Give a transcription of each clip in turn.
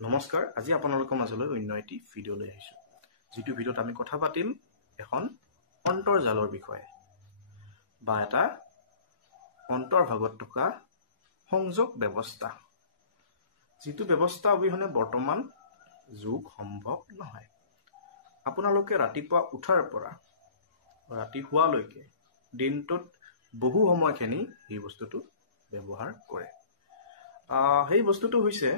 নমস্কাৰ আজি আপোনালোকৰ মাজলৈ অন্য এটি ভিডিঅ' লৈ আহিছোঁ যিটো ভিডিঅ'ত আমি কথা পাতিম এখন অন্তৰ্জালৰ বিষয়ে বা এটা অন্তৰ্ভাগত থকা সংযোগ ব্যৱস্থা যিটো ব্যৱস্থা অবিহনে বৰ্তমান যুগ সম্ভৱ নহয় আপোনালোকে ৰাতিপুৱা উঠাৰ পৰা ৰাতি শুৱালৈকে দিনটোত বহু সময়খিনি এই বস্তুটো ব্যৱহাৰ কৰে সেই বস্তুটো হৈছে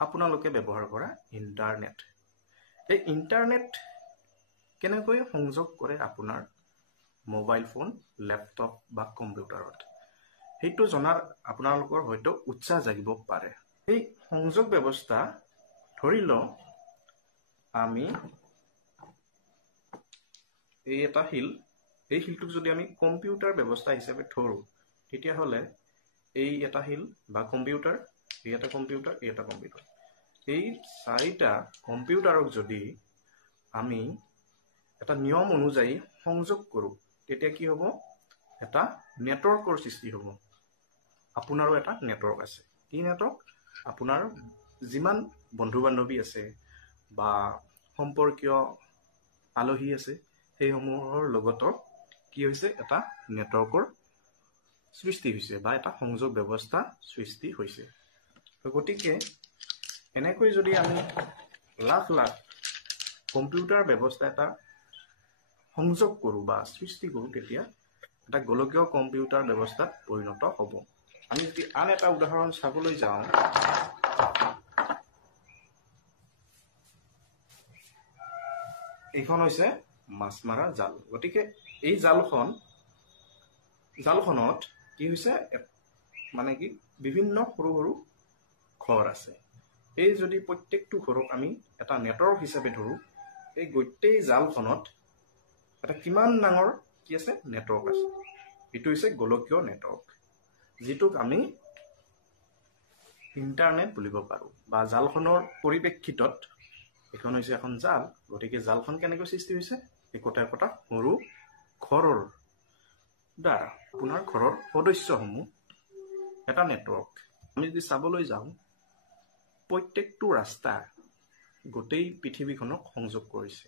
আপোনালোকে ব্যৱহাৰ কৰা ইন্টাৰনেট এই ইন্টাৰনেট কেনেকৈ সংযোগ কৰে আপোনাৰ মোবাইল ফোন ল্যাপটপ বা কম্পিউটাৰত সেইটো জনাৰ আপোনালোকৰ হয়তো উৎসাহ জাগিব পাৰে এই সংযোগ ব্যৱস্থা ধৰি লওঁ আমি এই এটা হিল এই হিলটোক যদি আমি কম্পিউটাৰ ব্যৱস্থা হিচাপে ধৰো তেতিয়া হলে এই এটা হিল বা কম্পিউটাৰ এটা কম্পিউটাৰ এটা কম্পিউটাৰ এই চাৰিটা কম্পিউটাৰক যদি আমি এটা নিয়ম অনুযায়ী সংযোগ কৰো তেতিয়া কি হ'ব এটা নেটৱৰ্কৰ সৃষ্টি হ'ব আপোনাৰো এটা নেটৱৰ্ক আছে এই নেটৱৰ্ক আপোনাৰ যিমান বন্ধু বান্ধৱী আছে বা সম্পৰ্কীয় আলহী আছে সেই সমূহৰ লগত কি হৈছে এটা নেটৱৰ্কৰ সৃষ্টি হৈছে বা এটা সংযোগ ব্যৱস্থা সৃষ্টি হৈছে গতিকে এনেকৈ যদি আমি লাখ লাখ কম্পিউটাৰ ব্যৱস্থা এটা সংযোগ কৰো বা সৃষ্টি কৰো তেতিয়া এটা গোলকীয় কম্পিউটাৰ ব্যৱস্থাত পৰিণত হ'ব আমি যদি আন এটা উদাহৰণ চাবলৈ যাওঁ এইখন হৈছে মাছমৰা জাল গতিকে এই জালখনত কি হৈছে মানে কি বিভিন্ন সৰু সৰু ঘৰ আছে এই যদি প্ৰত্যেকটো ঘৰক আমি এটা নেটৱৰ্ক হিচাপে ধৰো এই গোটেই জালখনত এটা কিমান ডাঙৰ কি আছে নেটৱৰ্ক আছে এটো হৈছে গোলকীয় নেটৱৰ্ক যিটোক আমি ইন্টাৰনেট বুলিব পাৰো বা জালখনৰ পৰিপ্ৰেক্ষিতত এখন হৈছে এখন জাল গতিকে জালখন কেনেকৈ সৃষ্টি হৈছে একোটা একোটা সৰু ঘৰৰ দ্বাৰা আপোনাৰ ঘৰৰ সদস্যসমূহ এটা নেটৱৰ্ক আমি যদি চাবলৈ যাওঁ প্ৰত্যেকটো ৰাস্তা গোটেই পৃথিৱীখনক সংযোগ কৰিছে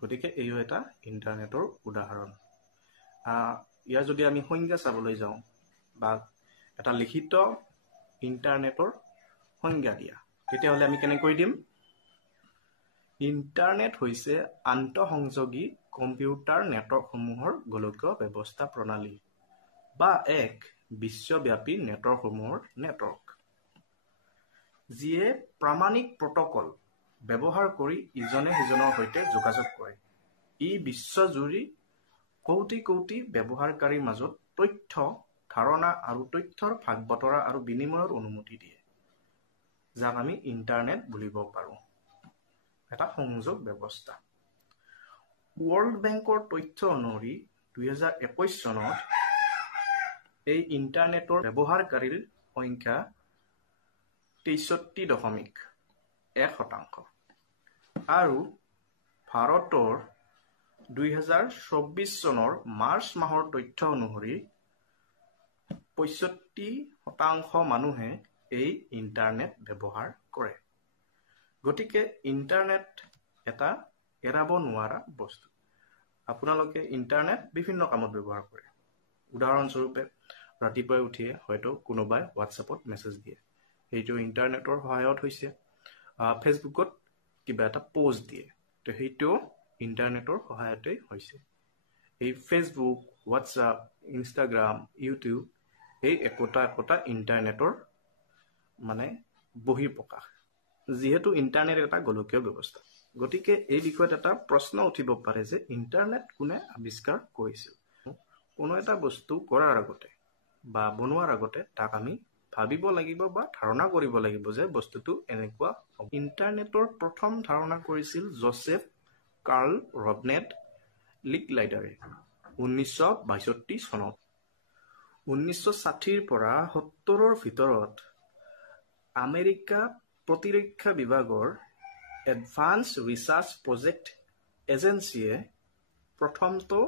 গতিকে এই এটা ইন্টাৰনেটৰ উদাহৰণ ইয়াৰ যদি আমি সংজ্ঞা চাবলৈ যাওঁ বা এটা লিখিত ইন্টাৰনেটৰ সংজ্ঞা দিয়া তেতিয়াহলে আমি কেনেকৈ দিম ইন্টাৰনেট হৈছে আন্তঃসংযোগী কম্পিউটাৰ নেটৱৰ্কসমূহৰ গোলকীয় ব্যৱস্থা প্ৰণালী বা এক বিশ্বব্যাপী নেটৱৰ্কসমূহৰ নেটৱৰ্ক যিয়ে প্ৰামাণিক প্ৰটোকল ব্যৱহাৰ কৰি ইজনে সিজনৰ সৈতে যোগাযোগ কৰে ই বিশ্বজুৰি কোটি কোটি ব্যৱহাৰকাৰীৰ মাজত তথ্য ধাৰণা আৰু তথ্যৰ ভাগ বতৰা আৰু বিনিময়ৰ অনুমতি দিয়ে যাক আমি ইন্টাৰনেট বুলিব পাৰো এটা সংযোগ ব্যৱস্থা ৱৰ্ল্ড বেংকৰ তথ্য অনুসৰি 2021 চনত এই ইন্টাৰনেটৰ ব্যৱহাৰকাৰীৰ সংখ্যা 63.1% আৰু ভাৰতৰ 2024 চনৰ মাৰ্চ মাহৰ তথ্য অনুসৰি 65% মানুহে এই ইন্টাৰনেট ব্যৱহাৰ কৰে গতিকে ইন্টাৰনেট এটা এৰাব নোৱাৰা বস্তু আপোনালোকে ইন্টাৰনেট বিভিন্ন কামত ব্যৱহাৰ কৰে উদাহৰণস্বৰূপে ৰাতিপুৱাই উঠিয়ে হয়তো কোনোবাই হোৱাটছএপত মেছেজ দিয়ে এইটো ইন্টাৰনেটৰ সহায়ত হৈছে ফেচবুকত কিবা এটা পোষ্ট দিয়ে তো সেইটো ইন্টাৰনেটৰ সহায়তে হৈছে এই ফেচবুক হোৱাটছএপ ইনষ্টাগ্ৰাম ইউটিউব এই একোটা ইন্টাৰনেটৰ মানে বহিঃপ্ৰকাশ যিহেতু ইন্টাৰনেট এটা গোলকীয় ব্যৱস্থা গতিকে এই বিষয়ত এটা প্ৰশ্ন উঠিব পাৰে যে ইন্টাৰনেট কোনে আৱিষ্কাৰ কৰিছিল কোনো এটা বস্তু কৰাৰ আগতে বা বনোৱাৰ আগতে তাক আমি ভাবিব লাগিব বা ধাৰণা কৰিব লাগিব যে বস্তুটো এনেকুৱা হ'ব ইন্টাৰনেটৰ প্ৰথম ধাৰণা কৰিছিল জোসেফ কাৰ্ল ৰবনেট লিকলাইডাৰে 1962 চনত 1960 পৰা 70ৰ ভিতৰত আমেৰিকা প্ৰতিৰক্ষা বিভাগৰ এডভান্স ৰিচাৰ্চ প্ৰজেক্ট এজেন্সিয়ে প্ৰথমটো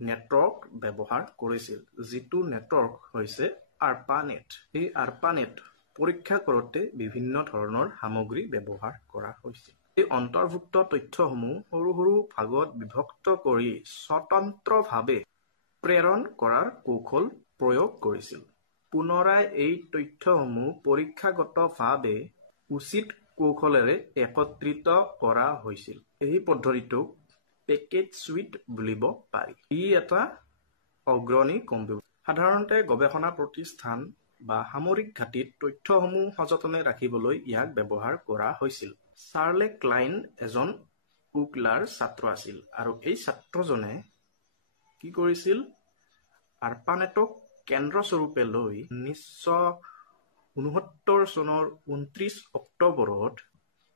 নেটৱৰ্ক ব্যৱহাৰ কৰিছিল যিটো নেটৱৰ্ক হৈছে আৰ্পানেট এই আৰ্পানেট পৰীক্ষা কৰোঁতে বিভিন্ন ধৰণৰ সামগ্ৰী ব্যৱহাৰ কৰা হৈছিল। এই অন্তৰ্ভুক্ত তথ্যসমূহ সৰু সৰু ভাগত বিভক্ত কৰি স্বতন্ত্ৰভাৱে প্ৰেৰণ কৰাৰ কৌশল প্ৰয়োগ কৰিছিল। পুনৰাই এই তথ্যসমূহ পৰীক্ষাগতভাৱে উচিত কৌশলেৰে একত্ৰিত কৰা হৈছিল। এই পদ্ধতিটোক পেকেজ সুইট বুলিব পাৰি। ই এটা অগ্ৰণী কম্পিউটাৰ। সাধাৰণতে গৱেষণা প্ৰতিষ্ঠান বা সামৰিক ঘাটিত তথ্যসমূহ সযতনে ৰাখিবলৈ ইয়াক ব্যৱহাৰ কৰা হৈছিল। চাৰ্লে ক্লাইন এজন উকলাৰ ছাত্ৰ আছিল আৰু এই ছাত্ৰজনে কি কৰিছিল? আৰ্পানেটক কেন্দ্ৰস্বৰূপে লৈ 1969 চনৰ 29 অক্টোবৰত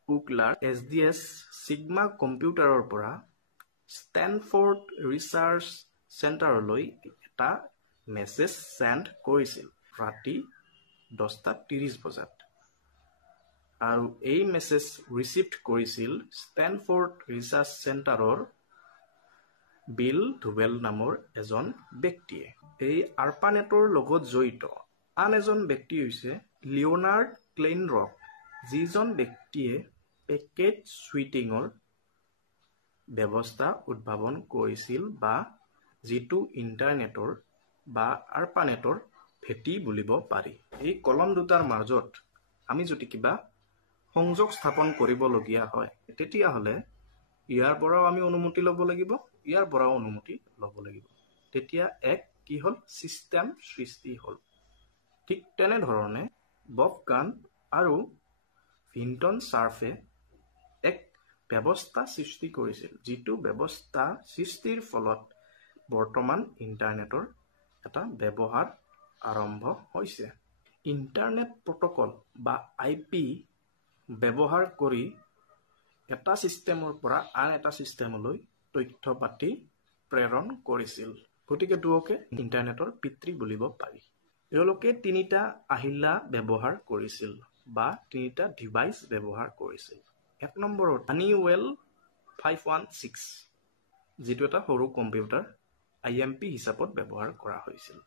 উকলাৰ SDS চিগমা কম্পিউটাৰৰ পৰা ষ্টেনফৰ্ড ৰিচাৰ্চ চেণ্টাৰলৈ এটা মেছেজ চেণ্ড কৰিছিল ৰাতি 10:30 বজাত। আৰু এই মেছেজ ৰিচিভ কৰিছিল ষ্টেনফৰ্ড ৰিচাৰ্চ চেণ্টাৰৰ বিল ধুবেল নামৰ এজন ব্যক্তিয়ে। এই আৰ্পানেটৰ লগত জড়িত আন এজন ব্যক্তি হৈছে লিঅ'নাৰ্ড ক্লেইনৰক, যিজন ব্যক্তিয়ে পেকেজ সুইটিঙৰ ব্যৱস্থা উদ্ভাৱন কৰিছিল বা যিটো ইণ্টাৰনেটৰ বা আৰ্পানেটৰ ভেটি বুলিব পাৰি। এই কলম দুটাৰ মাজত আমি যদি কিবা সংযোগ স্থাপন কৰিবলগীয়া হয় তেতিয়াহ'লে ইয়াৰ পৰাও আমি অনুমতি ল'ব লাগিব, ইয়াৰ পৰাও অনুমতি ল'ব লাগিব। তেতিয়া এক কি হ'ল? ছিষ্টেম সৃষ্টি হ'ল। ঠিক তেনেধৰণে বফগান আৰু ভিণ্টন চাৰ্ফে এক ব্যৱস্থা সৃষ্টি কৰিছিল, যিটো ব্যৱস্থা সৃষ্টিৰ ফলত বৰ্তমান ইণ্টাৰনেটৰ এটা ব্যৱহাৰ আৰম্ভ হৈছে। ইণ্টাৰনেট প্ৰট'কল বা IP ব্যৱহাৰ কৰি এটা ছিষ্টেমৰ পৰা আন এটা ছিষ্টেমলৈ তথ্য পাতি প্ৰেৰণ কৰিছিল। গতিকে দুয়োকে ইণ্টাৰনেটৰ পিতৃ বুলিব পাৰি। তেওঁলোকে তিনিটা আহিলা ব্যৱহাৰ কৰিছিল বা তিনিটা ডিভাইচ ব্যৱহাৰ কৰিছিল। এক নম্বৰত হানিৱেল 516, যিটো এটা সৰু কম্পিউটাৰ IMP হিচাপত ব্যৱহাৰ কৰা হৈছিল।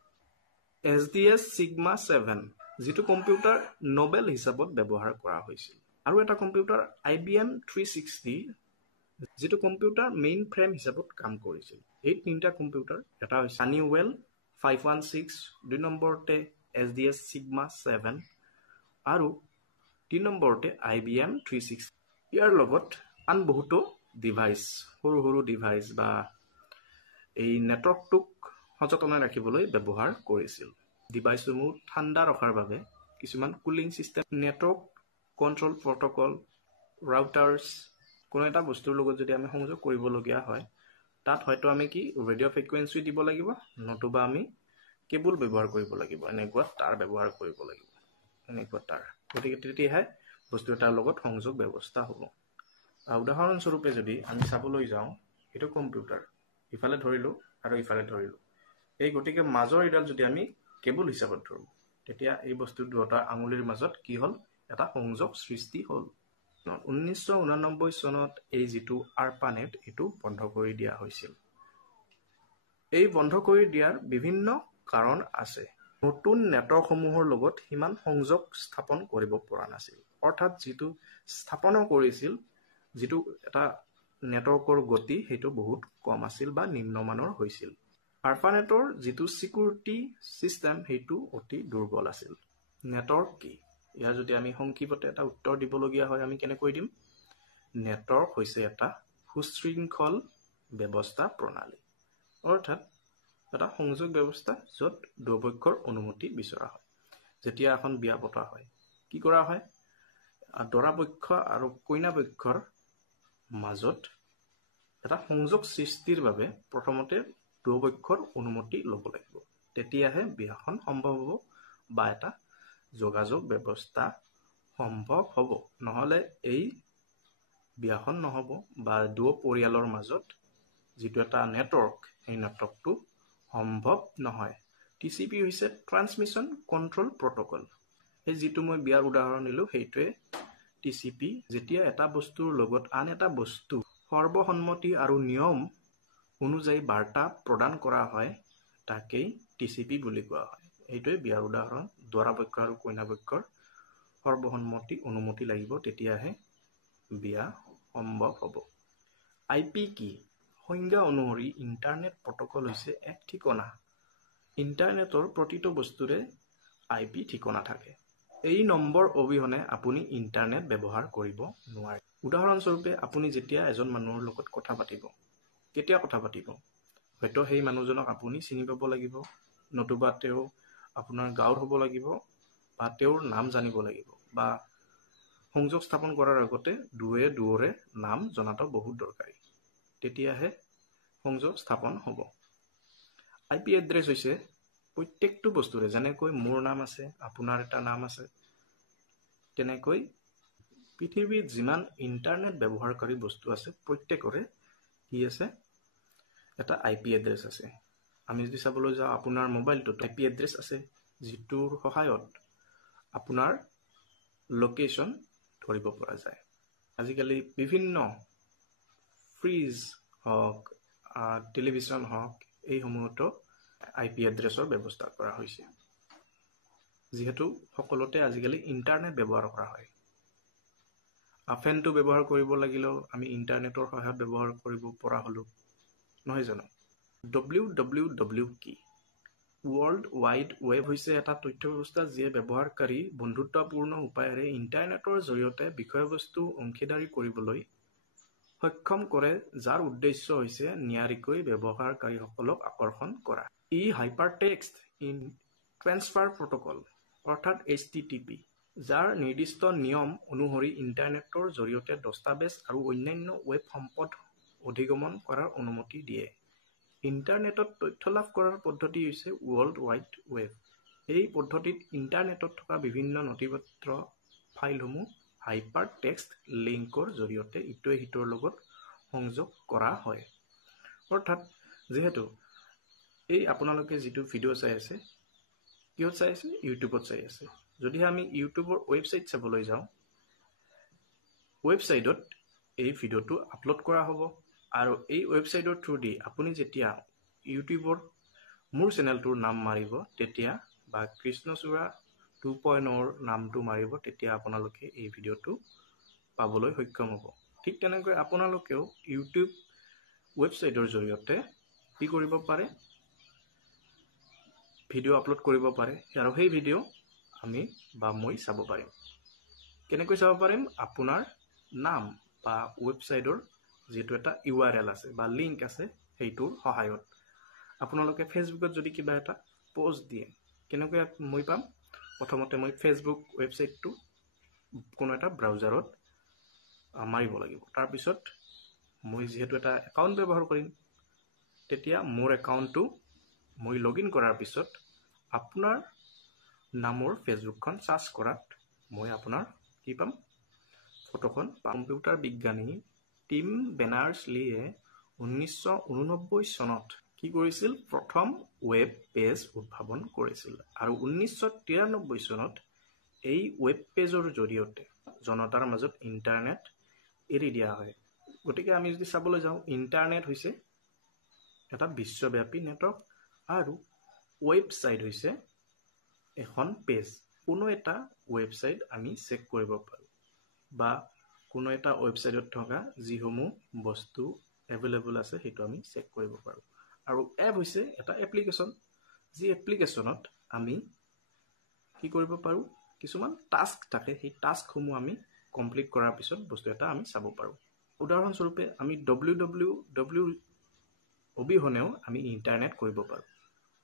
SDS চিগমা 7, যিটো কম্পিউটাৰ নোবেল হিচাপত ব্যৱহাৰ কৰা হৈছিল। আৰু এটা কম্পিউটাৰ IBM 360, যিটো কম্পিউটাৰ মেইন ফ্ৰেম হিচাপত কাম কৰিছিল। এই তিনিটা কম্পিউটাৰ, এটা হৈছে হানিৱেল 516, 2 নম্বৰতে SDS চিগমা 7 আৰু 3 নম্বৰতে IBM 360। ইয়াৰ লগত আন বহুতো ডিভাইচ, সৰু সৰু ডিভাইচ বা এই নেটৱৰ্কটোক সযতনে ৰাখিবলৈ ব্যৱহাৰ কৰিছিল। ডিভাইচসমূহ ঠাণ্ডা ৰখাৰ বাবে কিছুমান cooling system, network control protocol, routers, কোনো এটা বস্তুৰ লগত যদি আমি সংযোগ কৰিবলগীয়া হয় তাত হয়তো আমি কি ৰেডিঅ' ফ্ৰিকুৱেঞ্চি দিব লাগিব, নতুবা আমি কেবুল ব্যৱহাৰ কৰিব লাগিব, এনেকুৱা তাঁৰ ব্যৱহাৰ কৰিব লাগিব, এনেকুৱা তাঁৰ। গতিকে তেতিয়াহে বস্তু এটাৰ লগত সংযোগ ব্যৱস্থা হ'ব। উদাহৰণস্বৰূপে যদি আমি চাবলৈ যাওঁ, এইটো কম্পিউটাৰ, ইফালে ধৰিলোঁ আৰু ইফালে ধৰিলোঁ। এই গতিকে মাজৰ এইডাল যদি আমি কেবুল হিচাপত ধৰোঁ তেতিয়া এই বস্তু দুটা আঙুলিৰ মাজত কি হ'ল? এটা সংযোগ সৃষ্টি হ'ল। 1989 চনত এই যিটো আৰ্পানেট, এইটো বন্ধ কৰি দিয়া হৈছিল। এই বন্ধ কৰি দিয়াৰ বিভিন্ন কাৰণ আছে। নতুন নেটৱৰ্কসমূহৰ লগত সিমান সংযোগ স্থাপন কৰিব পৰা নাছিল। অৰ্থাৎ যিটো স্থাপন কৰিছিল, যিটো এটা নেটৱৰ্কৰ গতি, সেইটো বহুত কম আছিল বা নিম্নমানৰ হৈছিল। আৰ্পানেটৰ যিটো ছিকিউৰিটি ছিষ্টেম, সেইটো অতি দুৰ্বল আছিল। নেটৱৰ্ক কি? ইয়াৰ যদি আমি সংক্ষিপ্ততে এটা উত্তৰ দিবলগীয়া হয় আমি কেনেকৈ দিম? নেটৱৰ্ক হৈছে এটা সুশৃংখল ব্যৱস্থা প্ৰণালী, অৰ্থাৎ এটা সংযোগ ব্যৱস্থা য'ত দুয়োপক্ষৰ অনুমতি বিচৰা হয়। যেতিয়া এখন বিয়া পতা হয় কি কৰা হয়? দৰা পক্ষ আৰু কইনা পক্ষৰ মাজত এটা সংযোগ সৃষ্টিৰ বাবে প্ৰথমতে দুয়োপক্ষৰ অনুমতি ল'ব লাগিব, তেতিয়াহে বিয়াখন সম্ভৱ হ'ব বা এটা যোগাযোগ ব্যৱস্থা সম্ভৱ হ'ব। নহ'লে এই বিয়াখন নহ'ব বা দুয়ো পৰিয়ালৰ মাজত যিটো এটা নেটৱৰ্ক, সেই নেটৱৰ্কটো সম্ভৱ নহয়। TCP হৈছে ট্ৰান্সমিশ্যন কণ্ট্ৰল প্ৰট'কল। এই যিটো মই বিয়াৰ উদাহৰণ দিলোঁ সেইটোৱে TCP। যেতিয়া এটা বস্তুৰ লগত আন এটা বস্তু সৰ্বসন্মতি আৰু নিয়ম অনুযায়ী বাৰ্তা প্ৰদান কৰা হয় তাকেই TCP বুলি কোৱা হয়। এইটোৱে বিয়াৰ উদাহৰণ, দৰা পক্ষ আৰু কইনা পক্ষৰ সৰ্বসন্মতি অনুমতি লাগিব, তেতিয়াহে বিয়া সম্ভৱ হ'ব। IP কি? সংজ্ঞা অনুসৰি ইণ্টাৰনেট প্ৰট'কল হৈছে এক ঠিকনা। ইণ্টাৰনেটৰ প্ৰতিটো বস্তুৰে IP ঠিকনা থাকে। এই নম্বৰ অবিহনে আপুনি ইণ্টাৰনেট ব্যৱহাৰ কৰিব নোৱাৰে। উদাহৰণস্বৰূপে আপুনি যেতিয়া এজন মানুহৰ লগত কথা পাতিব, কেতিয়া কথা পাতিব? হয়তো সেই মানুহজনক আপুনি চিনি পাব লাগিব, নতুবা তেওঁ আপোনাৰ গাঁৱৰ হ'ব লাগিব, বা তেওঁৰ নাম জানিব লাগিব, বা সংযোগ স্থাপন কৰাৰ আগতে দুয়োৰে নাম জনাটো বহুত দৰকাৰী। তেতিয়াহে সংযোগ স্থাপন হ'ব। IP এড্ৰেছ হৈছে প্ৰত্যেকটো বস্তুৰে, যেনেকৈ মোৰ নাম আছে, আপোনাৰ এটা নাম আছে, তেনেকৈ পৃথিৱীত যিমান ইণ্টাৰনেট ব্যৱহাৰকাৰী বস্তু আছে প্ৰত্যেকৰে কি আছে? এটা IP এড্ৰেছ আছে। আমি যদি চাবলৈ যাওঁ, আপোনাৰ মোবাইলটোত IP এড্ৰেছ আছে, যিটোৰ সহায়ত আপোনাৰ লোকেশ্যন ধৰিব পৰা যায়। আজিকালি বিভিন্ন ফ্ৰিজ হওক, টেলিভিছন হওক, এইসমূহতো IP এড্ৰেছৰ ব্যৱস্থা কৰা হৈছে, যিহেতু সকলোতে আজিকালি ইণ্টাৰনেট ব্যৱহাৰ কৰা হয়। ফেনটো ব্যৱহাৰ কৰিব লাগিলেও আমি ইণ্টাৰনেটৰ সহায়ত ব্যৱহাৰ কৰিব পৰা হ'লো, নহয় জানো? WWW কি? ৱৰ্ল্ড ৱাইড ৱেব হৈছে এটা তথ্য ব্যৱস্থা যিয়ে ব্যৱহাৰকাৰী বন্ধুত্বপূৰ্ণ উপায়েৰে ইণ্টাৰনেটৰ জৰিয়তে বিষয়বস্তু অংশীদাৰী কৰিবলৈ সক্ষম কৰে, যাৰ উদ্দেশ্য হৈছে নিয়াৰিকৈ ব্যৱহাৰকাৰীসকলক আকৰ্ষণ কৰা। ই হাইপাৰটেক্সট ট্ৰেন্সফাৰ প্ৰট'কল অৰ্থাৎ HTTP, যাৰ নিৰ্দিষ্ট নিয়ম অনুসৰি ইণ্টাৰনেটৰ জৰিয়তে দস্তাবেজ আৰু অন্যান্য ৱেব সম্পদ অধিগমন কৰাৰ অনুমতি দিয়ে। ইণ্টাৰনেটত তথ্য লাভ কৰাৰ পদ্ধতি হৈছে ৱৰ্ল্ড ৱাইড ৱেব। এই পদ্ধতিত ইণ্টাৰনেটত থকা বিভিন্ন নথিপত্ৰ ফাইলসমূহ হাইপাৰ টেক্সট লিংকৰ জৰিয়তে ইটোৱে সিটোৰ লগত সংযোগ কৰা হয়। অৰ্থাৎ যিহেতু এই আপোনালোকে যিটো ভিডিঅ' চাই আছে, কিহত চাই আছে? ইউটিউবত চাই আছে। যদি আমি ইউটিউবৰ ৱেবছাইট চাবলৈ যাওঁ, ৱেবছাইটত এই ভিডিঅ'টো আপলোড কৰা হ'ব, আৰু এই ৱেবছাইটৰ থ্ৰুদি আপুনি যেতিয়া ইউটিউবৰ মোৰ চেনেলটোৰ নাম মাৰিব, তেতিয়া বা কৃষ্ণচূড়া 2.0ৰ নামটো মাৰিব, তেতিয়া আপোনালোকে এই ভিডিঅ'টো পাবলৈ সক্ষম হ'ব। ঠিক তেনেকৈ আপোনালোকেও ইউটিউব ৱেবছাইটৰ জৰিয়তে কি কৰিব পাৰে? ভিডিঅ' আপলোড কৰিব পাৰে, আৰু সেই ভিডিঅ' আমি বা মই চাব পাৰিম। কেনেকৈ চাব পাৰিম? আপোনাৰ নাম বা ৱেবছাইটৰ যিটো এটা URL আছে বা লিংক আছে, সেইটোৰ সহায়ত। আপোনালোকে ফেচবুকত যদি কিবা এটা পোষ্ট দিয়ে, কেনেকৈ মই পাম? প্ৰথমতে মই ফেচবুক ৱেবছাইটটো কোনো এটা ব্ৰাউজাৰত মাৰিব লাগিব। তাৰপিছত মই যিহেতু এটা একাউণ্ট ব্যৱহাৰ কৰিম, তেতিয়া মোৰ একাউণ্টটো মই লগ ইন কৰাৰ পিছত আপোনাৰ নামৰ ফেচবুকখন চাৰ্চ কৰাত মই আপোনাৰ কি পাম? ফটোখন। কম্পিউটাৰ বিজ্ঞানী টিম বেনাৰ্ছ-লীয়ে 1989 চনত কি কৰিছিল? প্ৰথম ৱেব পেজ উদ্ভাৱন কৰিছিল, আৰু 1993 চনত এই ৱেব পেজৰ জৰিয়তে জনতাৰ মাজত ইণ্টাৰনেট এৰি দিয়া হয়। গতিকে আমি যদি চাবলৈ যাওঁ, ইণ্টাৰনেট হৈছে এটা বিশ্বব্যাপী নেটৱৰ্ক, আৰু ৱেবছাইট হৈছে এখন পেজ। কোনো এটা ৱেবছাইট আমি চেক কৰিব পাৰোঁ, বা কোনো এটা ৱেবছাইটত থকা যিসমূহ বস্তু এভেইলেবল আছে সেইটো আমি চেক কৰিব পাৰোঁ। আৰু এপ হৈছে এটা এপ্লিকেশ্যন, যি এপ্লিকেশ্যনত আমি কি কৰিব পাৰোঁ? কিছুমান টাস্ক থাকে, সেই টাস্কসমূহ আমি কমপ্লিট কৰাৰ পিছত বস্তু এটা আমি চাব পাৰোঁ। উদাহৰণস্বৰূপে আমি www অবিহনেও আমি ইণ্টাৰনেট কৰিব পাৰোঁ।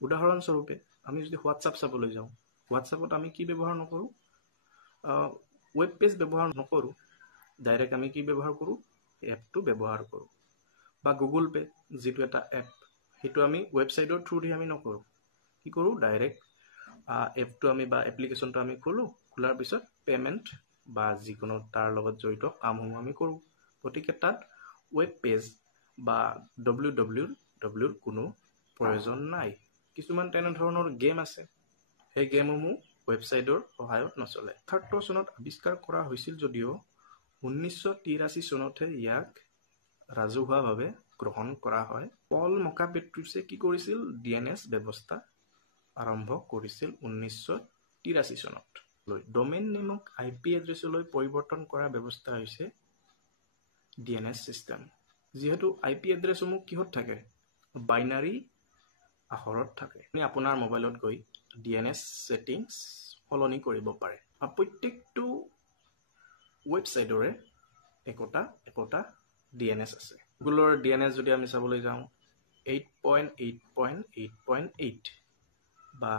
উদাহৰণস্বৰূপে আমি যদি হোৱাটছআপ চাবলৈ যাওঁ, হোৱাটছআপত আমি কি ব্যৱহাৰ নকৰোঁ? ৱেব পেজ ব্যৱহাৰ নকৰোঁ, ডাইৰেক্ট আমি কি ব্যৱহাৰ কৰোঁ? এপটো ব্যৱহাৰ কৰোঁ। বা গুগল পে, যিটো এটা এপ, সেইটো আমি ৱেবছাইটৰ থ্ৰুদি আমি নকৰোঁ। কি কৰোঁ? ডাইৰেক্ট এপটো আমি বা এপ্লিকেশ্যনটো আমি খোলাৰ পিছত পে'মেণ্ট বা যিকোনো তাৰ লগত জড়িত কামসমূহ আমি কৰোঁ। গতিকে তাত ৱেব পেজ বা wwwৰ কোনো প্ৰয়োজন নাই। কিছুমান তেনেধৰণৰ গেম আছে, সেই গেমসমূহ ৱেবছাইটৰ সহায়ত নচলে। 1978 চনত আৱিষ্কাৰ কৰা হৈছিল যদিও 1983 চনতহে ইয়াক ৰাজহুৱাভাৱে গ্ৰহণ কৰা হয়। পল মকাপেট্ৰুছে কি কৰিছিল? DNS ব্যৱস্থা আৰম্ভ কৰিছিল 1983 চনত। ডোমেইন নেমক IP এড্ৰেছলৈ পৰিৱৰ্তন কৰা ব্যৱস্থা হৈছে DNS সিস্টেম। যেহেতু IP এড্ৰেছসমূহ কিহত থাকে? বাইনাৰী আখৰত থাকে। আপুনি আপোনাৰ মোবাইলত গৈ DNS সেটিংস সলনি কৰিব পাৰে। প্ৰত্যেকটো ৱেবসাইটৰে একোটা DNS আছে। গুগলৰ DNS যদি আমি চাবলৈ যাওঁ 8.8.8.8 বা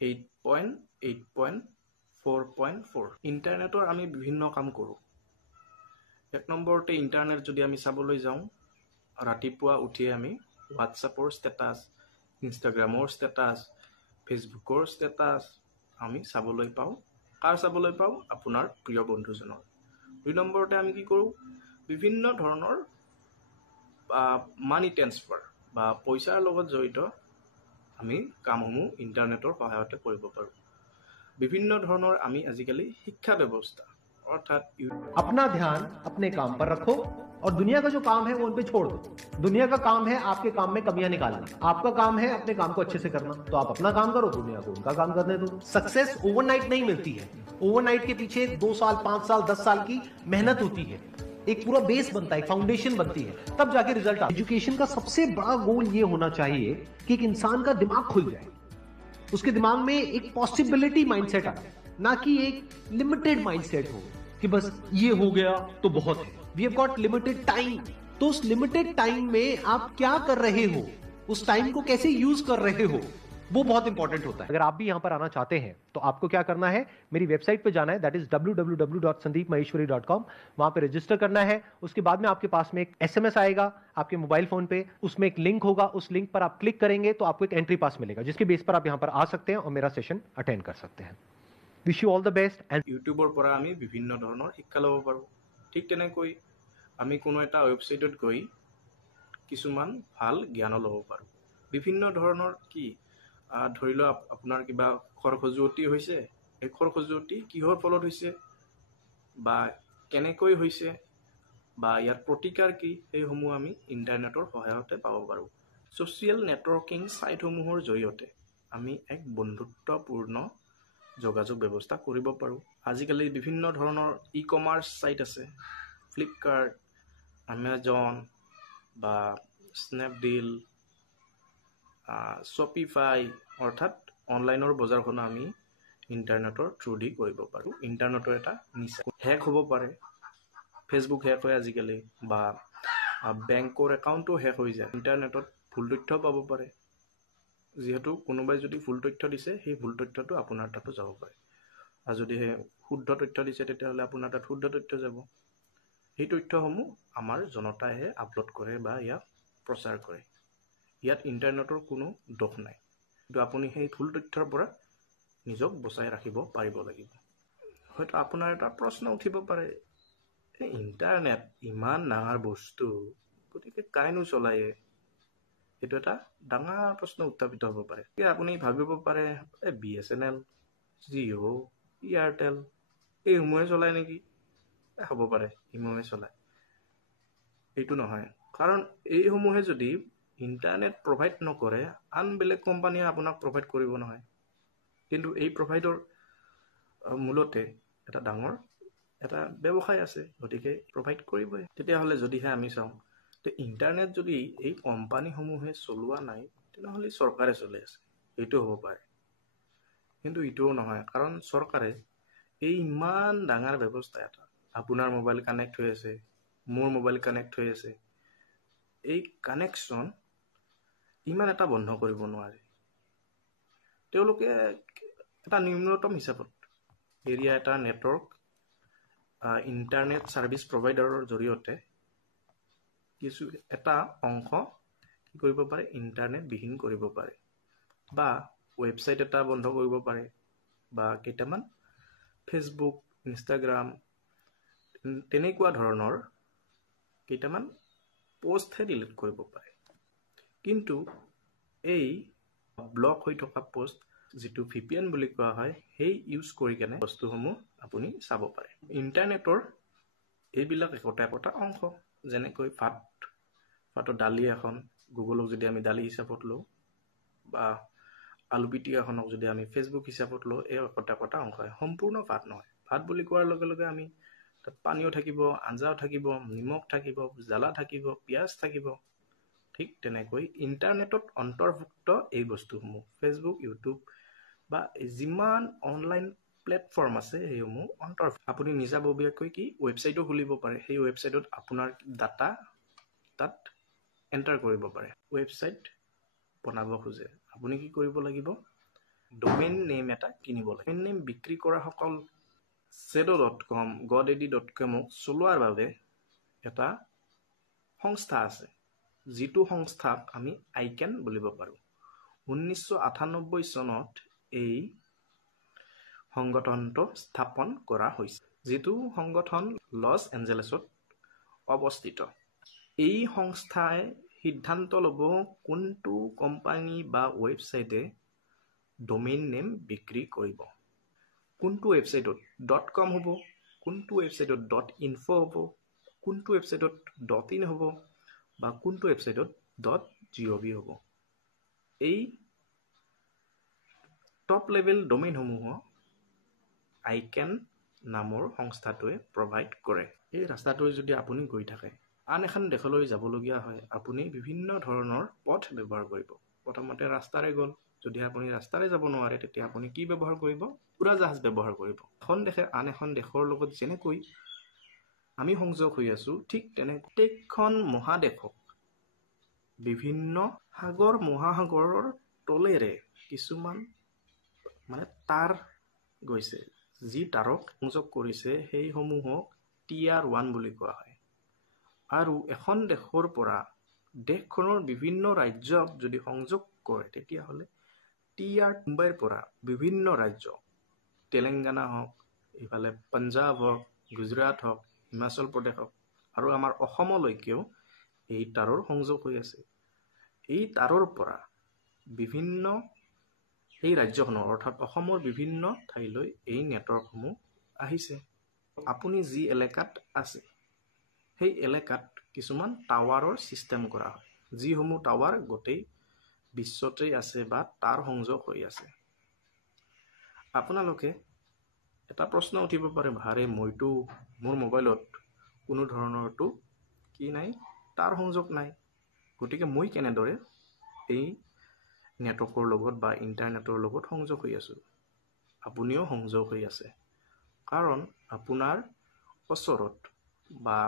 8.8.4.4। ইণ্টাৰনেটৰ আমি বিভিন্ন কাম কৰোঁ। এক নম্বৰতে ইণ্টাৰনেট যদি আমি চাবলৈ যাওঁ, ৰাতিপুৱা উঠিয়ে আমি হোৱাটছএপৰ ষ্টেটাছ, ইনষ্টাগ্ৰামৰ ষ্টেটাছ, ফেচবুকৰ ষ্টেটাছ আমি চাবলৈ পাওঁ। কাৰ চাবলৈ পাওঁ? আপোনাৰ প্ৰিয় বন্ধুজনৰ। 2 নম্বৰতে আমি কি কৰোঁ? বিভিন্ন ধৰণৰ মানি ট্ৰান্সফাৰ বা পইচাৰ লগত জড়িত আমি কামসমূহ ইণ্টাৰনেটৰ সহায়তে কৰিব পাৰোঁ। বিভিন্ন ধৰণৰ আমি আজিকালি শিক্ষা ব্যৱস্থা অৰ্থাৎ अपना ध्यान अपने काम पर रखो और दुनिया का जो काम है वो उन पे छोड़ दो। दुनिया का काम है आपके काम में कमियां निकालना, आपका काम है अपने काम को अच्छे से करना। तो आप अपना काम करो, दुनिया को उनका काम करने दो। सक्सेस ओवरनाइट नहीं मिलती है। ओवरनाइट के पीछे 2 साल 5 साल 10 साल की मेहनत होती है, एक पूरा बेस बनता है, फाउंडेशन बनती है, तब जाके रिजल्ट आता है। एजुकेशन का सबसे बड़ा गोल ये होना चाहिए कि एक इंसान का दिमाग खुल जाए, उसके दिमाग में एक पॉसिबिलिटी माइंडसेट आए, ना कि एक लिमिटेड माइंडसेट हो कि बस ये हो गया तो बहुत है। We have got limited time, तो उस लिमिटेड टाइम में आप क्या कर रहे हो, उस टाइम को कैसे यूज कर रहे हो, वो बहुत इंपॉर्टेंट होता है। अगर आप भी यहां पर आना चाहते हैं तो आपको क्या करना है, मेरी वेबसाइट पे जाना है, दैट इज www.sandeepmaheshwari.com। वहां पे रजिस्टर करना है। उसके बाद में आपके पास में एक SMS आएगा आपके मोबाइल फोन पे, उसमें एक लिंक होगा, उस लिंक पर आप क्लिक करेंगे तो आपको एक एंट्री पास मिलेगा, जिसके बेस पर आप यहां पर आ सकते हैं और मेरा सेशन अटेंड कर सकते हैं। Wish you all the best. ইউটিউবৰ পৰা আমি বিভিন্ন ধৰণৰ শিক্ষা ল'ব পাৰোঁ। ঠিক তেনেকৈ আমি কোনো এটা ৱেবছাইটত গৈ কিছুমান ভাল জ্ঞানো ল'ব পাৰোঁ। বিভিন্ন ধৰণৰ ধৰি লওক আপোনাৰ কিবা খৰ খজুৱতি হৈছে, এই খৰ খজুৱতি কিহৰ ফলত হৈছে বা কেনেকৈ হৈছে বা ইয়াৰ প্ৰতিকাৰ কি, সেইসমূহ আমি ইণ্টাৰনেটৰ সহায়তে পাব পাৰোঁ। ছ'চিয়েল নেটৱৰ্কিং ছাইটসমূহৰ জৰিয়তে আমি এক বন্ধুত্বপূৰ্ণ যোগাযোগ ব্যৱস্থা কৰিব পাৰোঁ। আজিকালি বিভিন্ন ধৰণৰ ই-কমাৰ্চ ছাইট আছে, ফ্লিপকাৰ্ট, আমাজন বা স্নেপডিল, শ্বপিফাই, অৰ্থাৎ অনলাইনৰ বজাৰখন আমি ইণ্টাৰনেটৰ থ্ৰুদি কৰিব পাৰোঁ। ইণ্টাৰনেটৰ এটা নিচা হেক হ'ব পাৰে, ফেচবুক হেক হয় আজিকালি, বা বেংকৰ একাউণ্টো হেক হৈ যায়। ইণ্টাৰনেটত ভুল তথ্য পাব পাৰে, যিহেতু কোনোবাই যদি ভুল তথ্য দিছে সেই ভুল তথ্যটো আপোনাৰ তাতো যাব পাৰে। আৰু যদিহে শুদ্ধ তথ্য দিছে তেতিয়াহ'লে আপোনাৰ তাত শুদ্ধ তথ্য যাব। সেই তথ্যসমূহ আমাৰ জনতাইহে আপলোড কৰে বা ইয়াক প্ৰচাৰ কৰে। ইয়াত ইণ্টাৰনেটৰ কোনো দোষ নাই, কিন্তু আপুনি সেই ভুল তথ্যৰ পৰা নিজক বচাই ৰাখিব পাৰিব লাগিব। হয়তো আপোনাৰ এটা প্ৰশ্ন উঠিব পাৰে, এই ইণ্টাৰনেট ইমান ডাঙৰ বস্তু, গতিকে কাইনো চলায়ে? এইটো এটা ডাঙৰ প্ৰশ্ন উত্থাপিত হ'ব পাৰে। আপুনি ভাবিব পাৰে BSNL, জিঅ', এয়াৰটেল এইসমূহে চলায় নেকি? হ'ব পাৰে এইসমূহে চলায়। এইটো নহয়, কাৰণ এইসমূহে যদি ইণ্টাৰনেট প্ৰভাইড নকৰে, আন বেলেগ কোম্পানীয়ে আপোনাক প্ৰভাইড কৰিব নহয়। কিন্তু এই প্ৰভাইডৰ মূলতে এটা ডাঙৰ এটা ব্যৱসায় আছে, গতিকে প্ৰভাইড কৰিবই। তেতিয়াহ'লে যদিহে আমি চাওঁ যে ইণ্টাৰনেট যদি এই কোম্পানীসমূহে চলোৱা নাই, তেনেহ'লে চৰকাৰে চলাই আছে, এইটো হ'ব পাৰে। কিন্তু এইটোও নহয়, কাৰণ চৰকাৰে এই ইমান ডাঙৰ ব্যৱস্থা এটা, আপোনাৰ মোবাইল কানেক্ট হৈ আছে, মোৰ মোবাইল কানেক্ট হৈ আছে, এই কানেকশ্যন ইমান এটা বন্ধ কৰিব নোৱাৰে। তেওঁলোকে এটা নিম্নতম হিচাপত এৰিয়া এটা নেটৱৰ্ক ইণ্টাৰনেট ছাৰ্ভিচ প্ৰভাইডাৰৰ জৰিয়তে কিছু এটা অংশ কি কৰিব পাৰে, ইণ্টাৰনেটবিহীন কৰিব পাৰে, বা ৱেবছাইট এটা বন্ধ কৰিব পাৰে, বা কেইটামান ফেচবুক, ইনষ্টাগ্ৰাম তেনেকুৱা ধৰণৰ কেইটামান পোষ্টহে ডিলিট কৰিব পাৰে। কিন্তু এই ব্লক হৈ থকা পোষ্ট, যিটো VPN বুলি কোৱা হয়, সেই ইউজ কৰি কেনে বস্তুসমূহ আপুনি চাব পাৰে। ইণ্টাৰনেটৰ এইবিলাক একোটা অংশ, যেনেকৈ ভাতৰ দালি এখন, গুগলক যদি আমি দালি হিচাপত লওঁ, বা আলু পিটিকাখনক যদি আমি ফেচবুক হিচাপত লওঁ, এই কটা অংশ সম্পূৰ্ণ ভাত নহয়। ভাত বুলি কোৱাৰ লগে লগে আমি তাত পানীও থাকিব, আঞ্জাও থাকিব, নিমখ থাকিব, জ্বালা থাকিব, পিঁয়াজ থাকিব। ঠিক তেনেকৈ ইণ্টাৰনেটত অন্তৰ্ভুক্ত এই বস্তুসমূহ ফেচবুক, ইউটিউব বা যিমান অনলাইন প্লেটফৰ্ম আছে সেইসমূহ অন্তৰ্ভুক্ত। আপুনি নিজাববীয়াকৈ কি ৱেবছাইটো খুলিব পাৰে। সেই ৱেবছাইটত আপোনাৰ ডাটা তাত এণ্টাৰ কৰিব পাৰে। ৱেবছাইট বনাব খোজে, আপুনি কি কৰিব লাগিব? ডমেইন নেম এটা কিনিব লাগিব। ডমেইন নেম বিক্ৰী কৰাসকল sedo.com, godaddy.com চলোৱাৰ বাবে এটা সংস্থা আছে, যিটো সংস্থাক আমি আইকেন বুলিব পাৰোঁ। 1998 চনত এই সংগঠনটো স্থাপন কৰা হৈছিল, যিটো সংগঠন লছ এঞ্জেলেছত অৱস্থিত। এই সংস্থাই সিদ্ধান্ত ল'ব কোনটো কোম্পানী বা ৱেবছাইটে ডমেইন নেম বিক্ৰী কৰিব। কোনটো ৱেবছাইটত .com হ'ব, কোনটো ৱেবছাইটত .info হ'ব, কোনটো ৱেবছাইটত .in হ'ব বা কোনটো ৱেবছাইটত .gov হ'ব। এই টপ লেভেল ডমেইনসমূহক আইকেন নামৰ সংস্থাটোৱে প্ৰভাইড কৰে। এই ৰাস্তাটোৱে যদি আপুনি গৈ থাকে, আন এখন দেশলৈ যাবলগীয়া হয়, আপুনি বিভিন্ন ধৰণৰ পথ ব্যৱহাৰ কৰিব। প্ৰথমতে ৰাস্তাৰে গ'ল, যদি আপুনি ৰাস্তাৰে যাব নোৱাৰে তেতিয়া আপুনি কি ব্যৱহাৰ কৰিব? উৰাজাহাজ ব্যৱহাৰ কৰিব। এখন দেশে আন এখন দেশৰ লগত যেনেকৈ আমি সংযোগ হৈ আছোঁ, ঠিক তেনে প্ৰত্যেকখন মহাদেশক বিভিন্ন সাগৰ মহাসাগৰৰ তলেৰে কিছুমান তাঁৰ গৈছে, যি তাঁৰক সংযোগ কৰিছে সেইসমূহক Tier 1 বুলি কোৱা হয়। আৰু এখন দেশৰ পৰা দেশখনৰ বিভিন্ন ৰাজ্যক যদি সংযোগ কৰে তেতিয়াহ'লে Tier 2 পৰা বিভিন্ন ৰাজ্য, তেলেংগানা হওক, ইফালে পাঞ্জাৱ হওক, গুজৰাট হওক, হিমাচল প্ৰদেশ হওক আৰু আমাৰ অসমলৈকেও এই তাঁৰৰ সংযোগ হৈ আছে। এই তাঁৰৰ পৰা বিভিন্ন এই ৰাজ্যখনৰ অৰ্থাৎ অসমৰ বিভিন্ন ঠাইলৈ এই নেটৱৰ্কসমূহ আহিছে। আপুনি যি এলেকাত আছে সেই এলেকাত কিছুমান টাৱাৰৰ ছিষ্টেম কৰা হয়, যিসমূহ টাৱাৰ গোটেই বিশ্বতেই আছে বা তাৰ সংযোগ হৈ আছে। আপোনালোকে এটা প্ৰশ্ন উঠিব পাৰে, ভাৰে মইতো মোৰ মোবাইলত কোনো ধৰণৰটো কি নাই, তাৰ সংযোগ নাই, গতিকে মই কেনেদৰে এই নেটৱৰ্কৰ লগত বা ইণ্টাৰনেটৰ লগত সংযোগ হৈ আছোঁ? আপুনিও সংযোগ হৈ আছে, কাৰণ আপোনাৰ ওচৰত বা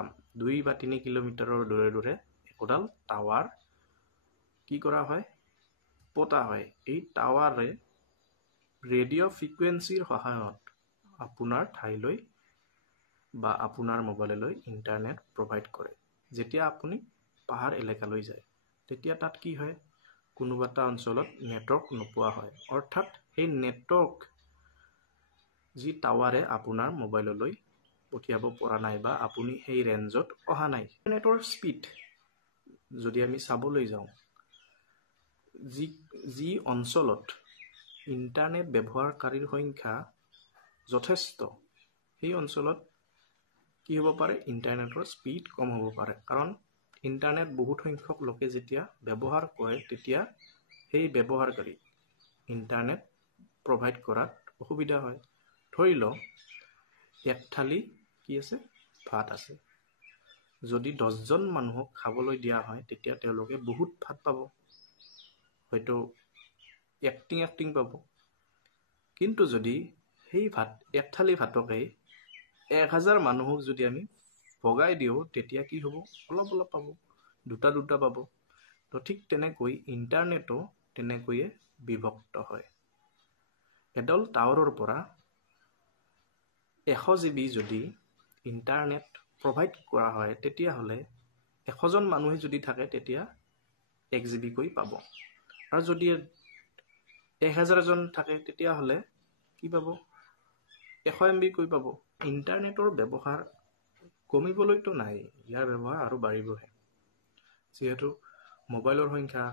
2 বা 3 কিলোমিটাৰৰ দূৰে দূৰে একোডাল টাৱাৰ কি কৰা হয়? পতা হয়। এই টাৱাৰে ৰেডিঅ' ফ্ৰিকুৱেঞ্চিৰ সহায়ত আপোনাৰ ঠাইলৈ বা আপোনাৰ মোবাইললৈ ইণ্টাৰনেট প্ৰভাইড কৰে। যেতিয়া আপুনি পাহাৰ এলেকালৈ যায়, তেতিয়া তাত কি হয়? কোনোবা এটা অঞ্চলত নেটৱৰ্ক নোপোৱা হয়, অৰ্থাৎ সেই নেটৱৰ্ক যি টাৱাৰে আপোনাৰ মোবাইললৈ পঠিয়াব পৰা নাই বা আপুনি সেই ৰেঞ্জত অহা নাই। ইণ্টাৰনেটৰ স্পীড যদি আমি চাবলৈ যাওঁ, যি অঞ্চলত ইণ্টাৰনেট ব্যৱহাৰকাৰীৰ সংখ্যা যথেষ্ট, সেই অঞ্চলত কি হ'ব পাৰে? ইণ্টাৰনেটৰ স্পীড কম হ'ব পাৰে, কাৰণ ইণ্টাৰনেট বহুত সংখ্যক লোকে যেতিয়া ব্যৱহাৰ কৰে তেতিয়া সেই ব্যৱহাৰকাৰী ইণ্টাৰনেট প্ৰভাইড কৰাত অসুবিধা হয়। ধৰি লওক এক থালি কি আছে? ভাত আছে। যদি 10জন মানুহক খাবলৈ দিয়া হয় তেতিয়া তেওঁলোকে বহুত ভাত পাব, হয়তো একটিং পাব। কিন্তু যদি সেই এক থালি ভাতকেই 1000 মানুহক যদি আমি ভগাই দিওঁ তেতিয়া কি হ'ব? অলপ পাব, দুটা পাব। তো ঠিক তেনেকৈ ইণ্টাৰনেটো তেনেকৈয়ে বিভক্ত হয়। এডাল টাৱাৰৰ পৰা 100 GB যদি ইণ্টাৰনেট প্ৰভাইড কৰা হয় তেতিয়াহ'লে 100জন মানুহে যদি থাকে তেতিয়া 1 GB কৈ পাব। আৰু যদি 1000জন থাকে তেতিয়াহ'লে কি পাব? 100 MB কৈ পাব। ইণ্টাৰনেটৰ ব্যৱহাৰ কমিবলৈতো নাই, ইয়াৰ ব্যৱহাৰ আৰু বাঢ়িবহে। যিহেতু মোবাইলৰ সংখ্যা,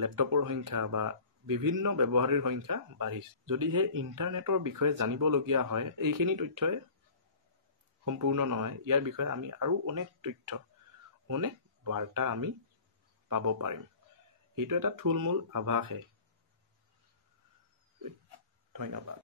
লেপটপৰ সংখ্যা বা বিভিন্ন ব্যৱহাৰীৰ সংখ্যা বাঢ়িছে। যদিহে ইণ্টাৰনেটৰ বিষয়ে জানিবলগীয়া হয়, এইখিনি তথ্যই সম্পূৰ্ণ নহয়। ইয়াৰ বিষয়ে আমি আৰু অনেক তথ্য, অনেক বাৰ্তা আমি পাব পাৰিম। এইটো এটা থুলমূল আভাসহে। ধন্যবাদ।